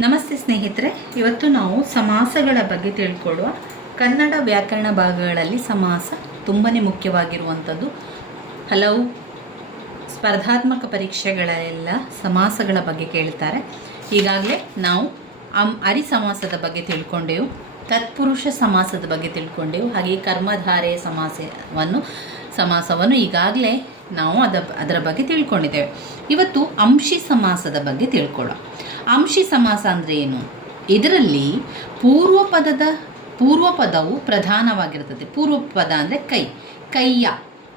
ನಮಸ್ತೆ ಸ್ನೇಹಿತರೆ, ಇವತ್ತು ನಾವು ಸಮಾಸಗಳ ಬಗ್ಗೆ ತಿಳ್ಕೊಳ್ಳುವ. ಕನ್ನಡ ವ್ಯಾಕರಣ ಭಾಗಗಳಲ್ಲಿ ಸಮಾಸ ತುಂಬಾ ಮುಖ್ಯವಾಗಿರುವಂಥದ್ದು. ಹಲವು ಸ್ಪರ್ಧಾತ್ಮಕ ಪರೀಕ್ಷೆಗಳೆಲ್ಲ ಸಮಾಸಗಳ ಬಗ್ಗೆ ಕೇಳ್ತಾರೆ. ಈಗಾಗಲೇ ನಾವು ಅಂ ಅರಿ ಸಮಾಸದ ಬಗ್ಗೆ ತಿಳ್ಕೊಂಡೆವು, ತತ್ಪುರುಷ ಸಮಾಸದ ಬಗ್ಗೆ ತಿಳ್ಕೊಂಡೆವು, ಹಾಗೆ ಕರ್ಮಧಾರೆಯ ಸಮಾಸವನ್ನು ಸಮಾಸವನ್ನು ಈಗಾಗಲೇ ನಾವು ಅದ, ಅದರ ಬಗ್ಗೆ ತಿಳ್ಕೊಂಡಿದ್ದೇವೆ. ಇವತ್ತು ಅಂಶಿ ಸಮಾಸದ ಬಗ್ಗೆ ತಿಳ್ಕೊಳ್ಳೋಣ. ಅಂಶಿ ಸಮಾಸ ಅಂದರೆ ಏನು? ಇದರಲ್ಲಿ ಪೂರ್ವ ಪದದ ಪೂರ್ವ ಪದವು ಪ್ರಧಾನವಾಗಿರುತ್ತದೆ ಪೂರ್ವ ಪದ ಅಂದರೆ ಕೈ. ಕೈಯ.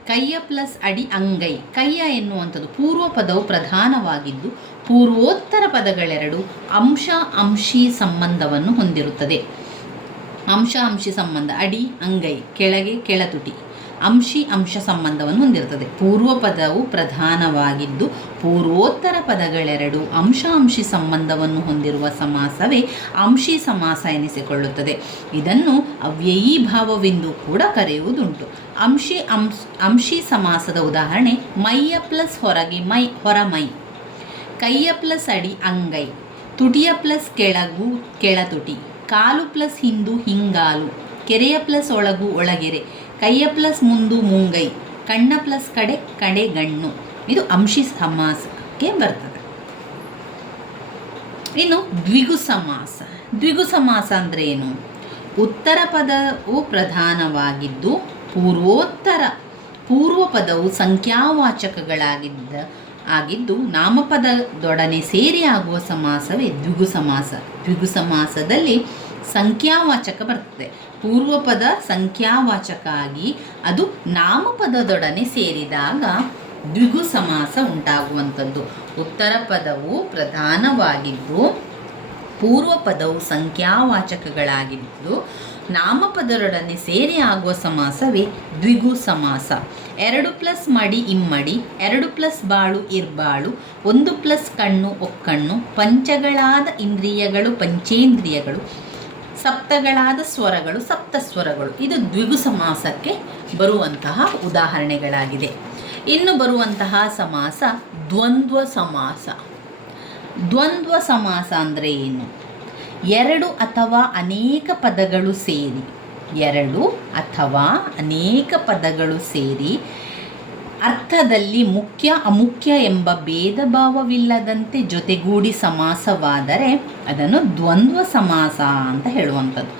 ಕೈಯ ಪ್ಲಸ್ ಅಡಿ ಅಂಗೈ. ಕೈಯ ಎನ್ನುವಂಥದ್ದು ಪೂರ್ವ ಪದವು ಪ್ರಧಾನವಾಗಿದ್ದು ಪೂರ್ವೋತ್ತರ ಪದಗಳೆರಡು ಅಂಶ, ಅಂಶಿ ಸಂಬಂಧವನ್ನು ಹೊಂದಿರುತ್ತದೆ. ಅಂಶ, ಅಂಶಿ ಸಂಬಂಧ. ಅಡಿ, ಅಂಗೈ. ಕೆಳಗೆ ಕೆಳತುಟಿ. ಅಂಶಿ ಅಂಶ ಸಂಬಂಧವನ್ನು ಹೊಂದಿರುತ್ತದೆ. ಪೂರ್ವ ಪದವು ಪ್ರಧಾನವಾಗಿದ್ದು, ಪೂರ್ವೋತ್ತರ ಪದಗಳೆರಡು ಅಂಶ ಅಂಶಿ ಸಂಬಂಧವನ್ನು ಹೊಂದಿರುವ ಸಮಾಸವೇ ಅಂಶಿ ಸಮಾಸ ಎನಿಸಿಕೊಳ್ಳುತ್ತದೆ. ಇದನ್ನು ಅವ್ಯಯೀ ಭಾವವೆಂದು ಕೂಡ ಕರೆಯುವುದುಂಟು. ಅಂಶಿ ಅಂಶ್, ಅಂಶಿ ಸಮಾಸದ ಉದಾಹರಣೆ, ಮೈಯ ಪ್ಲಸ್ ಹೊರಗೆ ಮೈ, ಹೊರಮೈ. ಕೈಯ ಪ್ಲಸ್ ಅಡಿ ಅಂಗೈ. ತುಟಿಯ ಪ್ಲಸ್ ಕೆಳಗು ಕೆಳತುಟಿ. ಕಾಲು ಪ್ಲಸ್ ಹಿಂದು ಹಿಂಗಾಲು. ಕೆರೆಯ ಪ್ಲಸ್ ಒಳಗು ಒಳಗೆರೆ. ಕೈಯ ಪ್ಲಸ್ ಮುಂದು ಮುಂಗೈ, ಕಣ್ಣ ಪ್ಲಸ್ ಕಡೆ ಕಡೆ ಗಣ್ಣು. ಇದು ಅಂಶಿ ಸಮಾಸಕ್ಕೆ ಬರ್ತದೆ. ಇನ್ನು ದ್ವಿಗು ಸಮಾಸ. ದ್ವಿಗು ಸಮಾಸ ಅಂದರೆ ಏನು? ಉತ್ತರ ಪದವು ಪ್ರಧಾನವಾಗಿದ್ದು ಪೂರ್ವೋತ್ತರ. ಪೂರ್ವ ಪದವು ಸಂಖ್ಯಾವಾಚಕಗಳಾಗಿದ್ದ, ಆಗಿದ್ದು ನಾಮಪದದೊಡನೆ ಸೇರಿ ಆಗುವ ಸಮಾಸವೇ ದ್ವಿಗು ಸಮಾಸ. ದ್ವಿಗು ಸಮಾಸದಲ್ಲಿ ಸಂಖ್ಯಾವಾಚಕ ಬರ್ತದೆ. ಪೂರ್ವ ಪದ ಸಂಖ್ಯಾವಾಚಕ ಆಗಿ ಅದು ನಾಮಪದದೊಡನೆ ಸೇರಿದಾಗ ದ್ವಿಗು ಸಮಾಸ ಉಂಟಾಗುವಂಥದ್ದು. ಉತ್ತರ ಪದವು ಪ್ರಧಾನವಾಗಿದ್ದು ಪೂರ್ವ ಪದವು ಸಂಖ್ಯಾವಾಚಕಗಳಾಗಿದ್ದು ನಾಮಪದರೊಡನೆ ಸೇರಿ ಆಗುವ ಸಮಾಸವೇ ದ್ವಿಗು ಸಮಾಸ ಎರಡು ಪ್ಲಸ್ ಮಡಿ ಇಮ್ಮಡಿ, ಎರಡು ಪ್ಲಸ್ ಬಾಳು ಇರ್ಬಾಳು, ಒಂದು ಪ್ಲಸ್ ಕಣ್ಣು ಒಕ್ಕಣ್ಣು, ಪಂಚಗಳಾದ ಇಂದ್ರಿಯಗಳು ಪಂಚೇಂದ್ರಿಯಗಳು ಸಪ್ತಗಳಾದ ಸ್ವರಗಳು ಸಪ್ತಸ್ವರಗಳು ಇದು ದ್ವಿಗು ಸಮಾಸಕ್ಕೆ ಬರುವಂತಹ ಉದಾಹರಣೆಗಳಾಗಿದೆ. ಇನ್ನು ಬರುವಂತಹ ಸಮಾಸ ದ್ವಂದ್ವ ಸಮಾಸ ದ್ವಂದ್ವ ಸಮಾಸ ಅಂದರೆ ಏನು? ಎರಡು ಅಥವಾ ಅನೇಕ ಪದಗಳು ಸೇರಿ. ಎರಡು ಅಥವಾ ಅನೇಕ ಪದಗಳು ಸೇರಿ ಅರ್ಥದಲ್ಲಿ ಮುಖ್ಯ ಅಮುಖ್ಯ ಎಂಬ ಭೇದ ಭಾವವಿಲ್ಲದಂತೆ ಜೊತೆಗೂಡಿ ಸಮಾಸವಾದರೆ ಅದನ್ನು ದ್ವಂದ್ವ ಸಮಾಸ ಅಂತ ಹೇಳುವಂಥದ್ದು.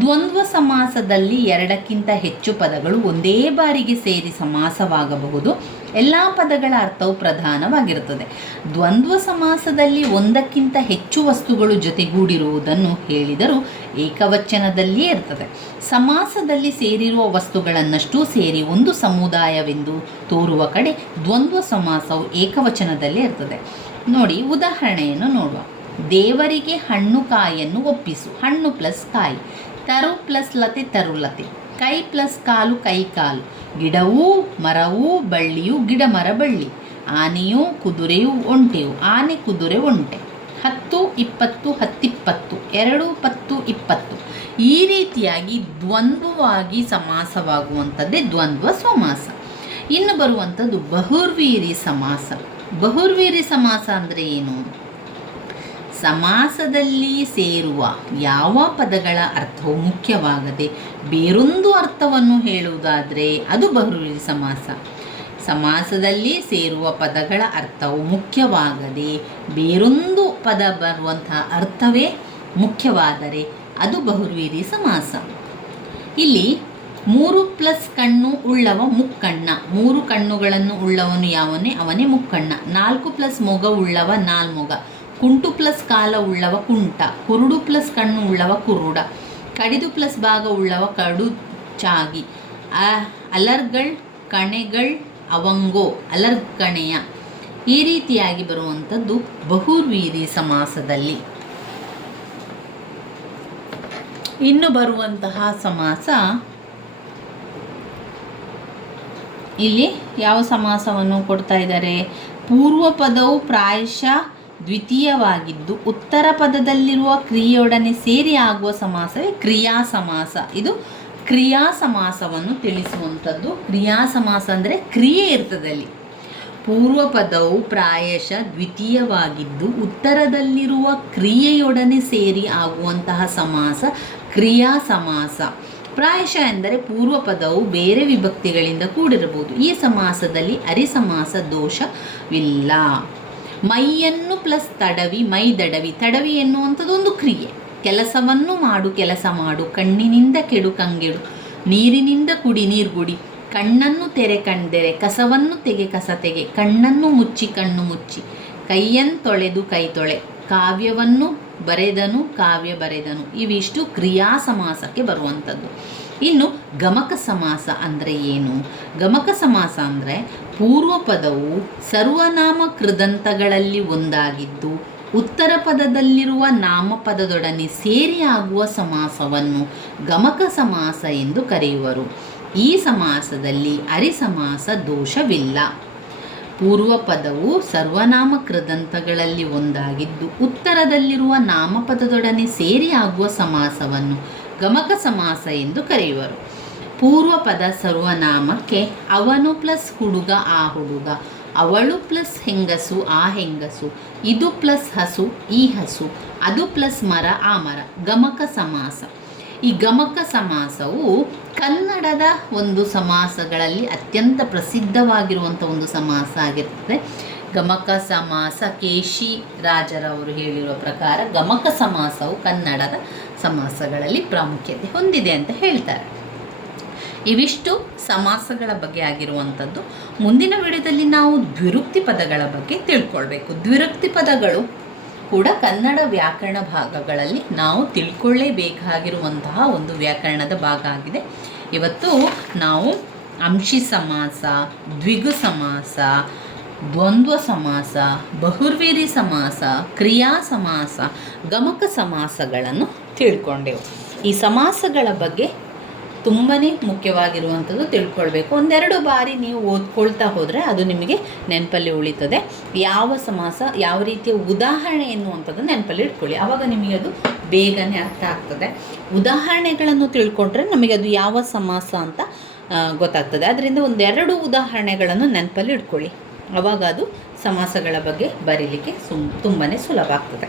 ದ್ವಂದ್ವ ಸಮಾಸದಲ್ಲಿ ಎರಡಕ್ಕಿಂತ ಹೆಚ್ಚು ಪದಗಳು ಒಂದೇ ಬಾರಿಗೆ ಸೇರಿ ಸಮಾಸವಾಗಬಹುದು. ಎಲ್ಲ ಪದಗಳ ಅರ್ಥವು ಪ್ರಧಾನವಾಗಿರುತ್ತದೆ. ದ್ವಂದ್ವ ಸಮಾಸದಲ್ಲಿ ಒಂದಕ್ಕಿಂತ ಹೆಚ್ಚು ವಸ್ತುಗಳು ಜೊತೆಗೂಡಿರುವುದನ್ನು ಹೇಳಿದರೂ ಏಕವಚನದಲ್ಲಿಯೇ ಇರ್ತದೆ ಸಮಾಸದಲ್ಲಿ ಸೇರಿರುವ ವಸ್ತುಗಳನ್ನಷ್ಟೂ ಸೇರಿ ಒಂದು ಸಮುದಾಯವೆಂದು ತೋರುವ ಕಡೆ ದ್ವಂದ್ವ ಸಮಾಸವು ಏಕವಚನದಲ್ಲೇ ಇರ್ತದೆ ನೋಡಿ, ಉದಾಹರಣೆಯನ್ನು ನೋಡುವ. ದೇವರಿಗೆ ಹಣ್ಣು ಕಾಯಿಯನ್ನು ಒಪ್ಪಿಸು. ಹಣ್ಣು ಪ್ಲಸ್ ಕಾಯಿ. ತರು ಪ್ಲಸ್ ಲತೆ ತರುಲತೆ ಕೈ ಪ್ಲಸ್ ಕಾಲು, ಕೈ ಕಾಲು. ಗಿಡವೂ, ಮರವೂ, ಬಳ್ಳಿಯು ಗಿಡ ಮರ ಬಳ್ಳಿ. ಆನೆಯೂ, ಕುದುರೆಯೂ ಒಂಟೆಯು. ಆನೆ, ಕುದುರೆ, ಒಂಟೆ. ಹತ್ತು, ಇಪ್ಪತ್ತು, ಹತ್ತಿಪ್ಪತ್ತು. ಎರಡು, ಪತ್ತು, ಇಪ್ಪತ್ತು. ಈ ರೀತಿಯಾಗಿ ದ್ವಂದ್ವವಾಗಿ ಸಮಾಸವಾಗುವಂಥದ್ದೇ ದ್ವಂದ್ವ ಸಮಾಸ. ಇನ್ನು ಬರುವಂಥದ್ದು ಬಹುರ್ವೀರಿ ಸಮಾಸ. ಬಹುರ್ವೀರಿ ಸಮಾಸ ಅಂದರೆ ಏನು? ಸಮಾಸದಲ್ಲಿ ಸೇರುವ ಯಾವ ಪದಗಳ ಅರ್ಥವು ಮುಖ್ಯವಾಗದೆ ಬೇರೊಂದು ಅರ್ಥವನ್ನು ಹೇಳುವುದಾದರೆ ಅದು ಬಹುರೂರಿ ಸಮಾಸ. ಸಮಾಸದಲ್ಲಿ ಸೇರುವ ಪದಗಳ ಅರ್ಥವು ಮುಖ್ಯವಾಗದೆ ಬೇರೊಂದು ಪದ ಬರುವಂತಹ ಅರ್ಥವೇ ಮುಖ್ಯವಾದರೆ ಅದು ಬಹುರ್ವೀರಿ ಸಮಾಸ. ಇಲ್ಲಿ ಮೂರು ಪ್ಲಸ್ ಕಣ್ಣು ಉಳ್ಳವ ಮುಕ್ಕಣ್ಣ. ಮೂರು ಕಣ್ಣುಗಳನ್ನು ಉಳ್ಳವನು ಯಾವನೇ? ಅವನೇ ಮುಕ್ಕಣ್ಣ. ನಾಲ್ಕು ಪ್ಲಸ್ ಮೊಗ ಉಳ್ಳವ ನಾಲ್ಮೊಗ. ಕುಂಟು ಪ್ಲಸ್ ಕಾಲ ಉಳ್ಳವ ಕುಂಟ, ಕುರುಡು ಪ್ಲಸ್ ಕಣ್ಣು ಉಳ್ಳವ ಕುರುಡ, ಕಡಿದು ಪ್ಲಸ್ ಭಾಗ ಉಳ್ಳವ ಕಡು ಚಾಗಿ ಅಲರ್ಗಳ್ ಕಣೆಗಳ್ ಅವಂಗೋ ಅಲರ್ಕಣೆಯ ಈ ರೀತಿಯಾಗಿ ಬರುವಂಥದ್ದು ಬಹುರ್ವೀರಿ ಸಮಾಸದಲ್ಲಿ. ಇನ್ನು ಬರುವಂತಹ ಸಮಾಸ ಇಲ್ಲಿ ಯಾವ ಸಮಾಸವನ್ನು ಕೊಡ್ತಾ ಇದ್ದಾರೆ? ಪೂರ್ವ ಪದವು ಪ್ರಾಯಶಃ ದ್ವಿತೀಯವಾಗಿದ್ದು ಉತ್ತರ ಪದದಲ್ಲಿರುವ ಕ್ರಿಯೆಯೊಡನೆ ಸೇರಿ ಆಗುವ ಸಮಾಸವೇ ಕ್ರಿಯಾ ಸಮಾಸ. ಇದು ಕ್ರಿಯಾ ಸಮಾಸವನ್ನು ತಿಳಿಸುವಂಥದ್ದು. ಕ್ರಿಯಾ ಸಮಾಸ ಅಂದರೆ ಕ್ರಿಯೆ ಇರ್ತದಲ್ಲಿ. ಪೂರ್ವ ಪದವು ಪ್ರಾಯಶಃ ದ್ವಿತೀಯವಾಗಿದ್ದು ಉತ್ತರದಲ್ಲಿರುವ ಕ್ರಿಯೆಯೊಡನೆ ಸೇರಿ ಆಗುವಂತಹ ಸಮಾಸ ಕ್ರಿಯಾ ಸಮಾಸ. ಪ್ರಾಯಶಃ ಎಂದರೆ ಪೂರ್ವ ಪದವು ಬೇರೆ ವಿಭಕ್ತಿಗಳಿಂದ ಕೂಡಿರಬಹುದು. ಈ ಸಮಾಸದಲ್ಲಿ ಅರಿಸಮಾಸ ದೋಷವಿಲ್ಲ. ಮೈಯನ್ನು ಪ್ಲಸ್ ತಡವಿ, ಮೈ ದಡವಿ. ತಡವಿ ಎನ್ನುವಂಥದ್ದು ಒಂದು ಕ್ರಿಯೆ. ಕೆಲಸವನ್ನು ಮಾಡು, ಕೆಲಸ ಮಾಡು. ಕಣ್ಣಿನಿಂದ ಕೆಡು, ಕಂಗೆಡು. ನೀರಿನಿಂದ ಕುಡಿ, ನೀರು ಕುಡಿ. ಕಣ್ಣನ್ನು ತೆರೆ, ಕಣ್ದೆರೆ. ಕಸವನ್ನು ತೆಗೆ, ಕಸ ತೆಗೆ. ಕಣ್ಣನ್ನು ಮುಚ್ಚಿ, ಕಣ್ಣು ಮುಚ್ಚಿ. ಕೈಯನ್ನು ತೊಳೆದು, ಕೈ ತೊಳೆ. ಕಾವ್ಯವನ್ನು ಬರೆದನು, ಕಾವ್ಯ ಬರೆದನು. ಇವಿಷ್ಟು ಕ್ರಿಯಾ ಸಮಾಸಕ್ಕೆ ಬರುವಂಥದ್ದು. ಇನ್ನು ಗಮಕ ಸಮಾಸ ಅಂದರೆ ಏನು? ಗಮಕ ಸಮಾಸ ಅಂದರೆ ಪೂರ್ವ ಪದವು ಸರ್ವನಾಮ ಕೃದಂತಗಳಲ್ಲಿ ಒಂದಾಗಿದ್ದು, ಉತ್ತರ ಪದದಲ್ಲಿರುವ ನಾಮಪದದೊಡನೆ ಸೇರಿ ಆಗುವ ಸಮಾಸವನ್ನು ಗಮಕ ಸಮಾಸ ಎಂದು ಕರೆಯುವರು. ಈ ಸಮಾಸದಲ್ಲಿ ಅರಿಸಮಾಸ ದೋಷವಿಲ್ಲ. ಪೂರ್ವ ಪದವು ಸರ್ವನಾಮ ಕೃದಂತಗಳಲ್ಲಿ ಒಂದಾಗಿದ್ದು, ಉತ್ತರದಲ್ಲಿರುವ ನಾಮಪದದೊಡನೆ ಸೇರಿ ಆಗುವ ಸಮಾಸವನ್ನು ಗಮಕ ಸಮಾಸ ಎಂದು ಕರೆಯುವರು. ಪೂರ್ವ ಪದ ಸರ್ವನಾಮಕ್ಕೆ ಅವನು ಪ್ಲಸ್ ಹುಡುಗ ಆ ಹುಡುಗ, ಅವಳು ಪ್ಲಸ್ ಹೆಂಗಸು ಆ ಹೆಂಗಸು, ಇದು ಪ್ಲಸ್ ಹಸು ಈ ಹಸು, ಅದು ಪ್ಲಸ್ ಮರ ಆ ಮರ. ಗಮಕ ಸಮಾಸ. ಈ ಗಮಕ ಸಮಾಸವು ಕನ್ನಡದ ಒಂದು ಸಮಾಸಗಳಲ್ಲಿ ಅತ್ಯಂತ ಪ್ರಸಿದ್ಧವಾಗಿರುವಂಥ ಒಂದು ಸಮಾಸ ಆಗಿರ್ತದೆ. ಗಮಕ ಸಮಾಸ ಕೇಶಿ ರಾಜರವರು ಹೇಳಿರುವ ಪ್ರಕಾರ ಗಮಕ ಸಮಾಸವು ಕನ್ನಡದ ಸಮಾಸಗಳಲ್ಲಿ ಪ್ರಾಮುಖ್ಯತೆ ಹೊಂದಿದೆ ಅಂತ ಹೇಳ್ತಾರೆ. ಇವಿಷ್ಟು ಸಮಾಸಗಳ ಬಗ್ಗೆ ಆಗಿರುವಂಥದ್ದು. ಮುಂದಿನ ವಿಡಿಯೋದಲ್ಲಿ ನಾವು ದ್ವಿರುಕ್ತಿ ಪದಗಳ ಬಗ್ಗೆ ತಿಳ್ಕೊಳ್ಬೇಕು. ದ್ವಿರುಕ್ತಿ ಪದಗಳು ಕೂಡ ಕನ್ನಡ ವ್ಯಾಕರಣ ಭಾಗಗಳಲ್ಲಿ ನಾವು ತಿಳ್ಕೊಳ್ಳೇಬೇಕಾಗಿರುವಂತಹ ಒಂದು ವ್ಯಾಕರಣದ ಭಾಗ ಆಗಿದೆ. ಇವತ್ತು ನಾವು ಅಂಶಿ ಸಮಾಸ, ದ್ವಿಗು ಸಮಾಸ, ದ್ವಂದ್ವ ಸಮಾಸ, ಬಹುರ್ವೀರಿ ಸಮಾಸ, ಕ್ರಿಯಾ ಸಮಾಸ, ಗಮಕ ಸಮಾಸಗಳನ್ನು ತಿಳ್ಕೊಂಡೆವು. ಈ ಸಮಾಸಗಳ ಬಗ್ಗೆ ತುಂಬಾ ಮುಖ್ಯವಾಗಿರುವಂಥದ್ದು ತಿಳ್ಕೊಳ್ಬೇಕು. ಒಂದೆರಡು ಬಾರಿ ನೀವು ಓದ್ಕೊಳ್ತಾ ಹೋದರೆ ಅದು ನಿಮಗೆ ನೆನಪಲ್ಲಿ ಉಳಿತದೆ. ಯಾವ ಸಮಾಸ, ಯಾವ ರೀತಿಯ ಉದಾಹರಣೆ ಎನ್ನುವಂಥದ್ದು ನೆನಪಲ್ಲಿ ಇಟ್ಕೊಳ್ಳಿ. ಆವಾಗ ನಿಮಗೆ ಅದು ಬೇಗನೆ ಅರ್ಥ ಆಗ್ತದೆ. ಉದಾಹರಣೆಗಳನ್ನು ತಿಳ್ಕೊಂಡ್ರೆ ನಮಗೆ ಅದು ಯಾವ ಸಮಾಸ ಅಂತ ಗೊತ್ತಾಗ್ತದೆ. ಅದರಿಂದ ಒಂದೆರಡು ಉದಾಹರಣೆಗಳನ್ನು ನೆನಪಲ್ಲಿ ಇಟ್ಕೊಳ್ಳಿ. ಆವಾಗ ಅದು ಸಮಾಸಗಳ ಬಗ್ಗೆ ಬರೀಲಿಕ್ಕೆ ಸುಮ್ ತುಂಬಾ ಸುಲಭ ಆಗ್ತದೆ.